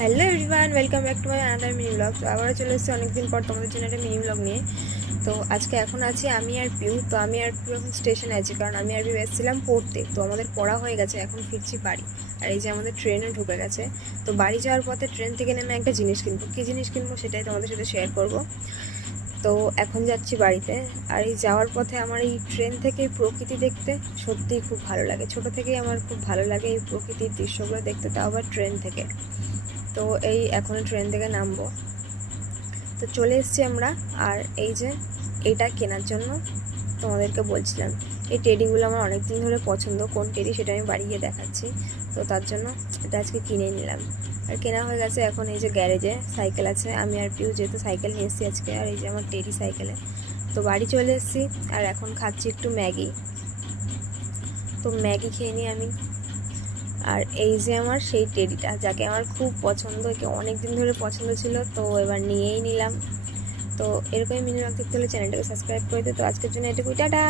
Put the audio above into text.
Hello everyone, welcome back to my another mini blog. তো আবারও চলে এসেছি অনেকদিন পর তোমাদের জন্য একটা মিনি ব্লগ নিয়ে। তো আজকে এখন আছি আমি আর পিউ। তো আমি আর পিউ এখন স্টেশনে আছি, কারণ আমি আর পিউ এসেছিলাম পড়তে। তো আমাদের পড়া হয়ে গেছে, এখন ফিরছি বাড়ি। আর এই যে আমাদের ট্রেনও ঢুকে গেছে। তো বাড়ি যাওয়ার পথে ট্রেন থেকে নেমে একটা জিনিস কিনবো। কী জিনিস কিনবো সেটাই তোমাদের সাথে শেয়ার করব। তো এখন যাচ্ছি বাড়িতে। আর এই যাওয়ার পথে আমার এই ট্রেন থেকে প্রকৃতি দেখতে সত্যিই খুব ভালো লাগে। ছোটো থেকেই আমার খুব ভালো লাগে এই প্রকৃতির দৃশ্যগুলো দেখতে, তাও আবার ট্রেন থেকে। তো এই এখনও ট্রেন থেকে নামবো। তো চলে এসেছি আমরা। আর এই যে এইটা কেনার জন্য তোমাদেরকে বলছিলাম, এই টেডিগুলো আমার অনেক দিন ধরে পছন্দ। কোন টেডি সেটা আমি বাড়ি গিয়ে দেখাচ্ছি। তো তার জন্য এটা আজকে কিনে নিলাম। আর কেনা হয়ে গেছে। এখন এই যে গ্যারেজে সাইকেল আছে, আমি আর পিউ যেহেতু সাইকেল নিয়ে এসেছি আজকে। আর এই যে আমার টেডি সাইকেলে। তো বাড়ি চলে এসেছি। আর এখন খাচ্ছি একটু ম্যাগি। তো ম্যাগি খেয়ে নিই আমি। আর এই যে আমার সেই টেডিটা, যাকে আমার খুব পছন্দ, একে অনেক দিন ধরে পছন্দ ছিল, তো এবার নিয়েই নিলাম। তো এরকমই মিনি ব্লগ দেখতে হলে চ্যানেলটাকে সাবস্ক্রাইব করে দিতে। তো আজকের জন্য এটুকুই, টাটা।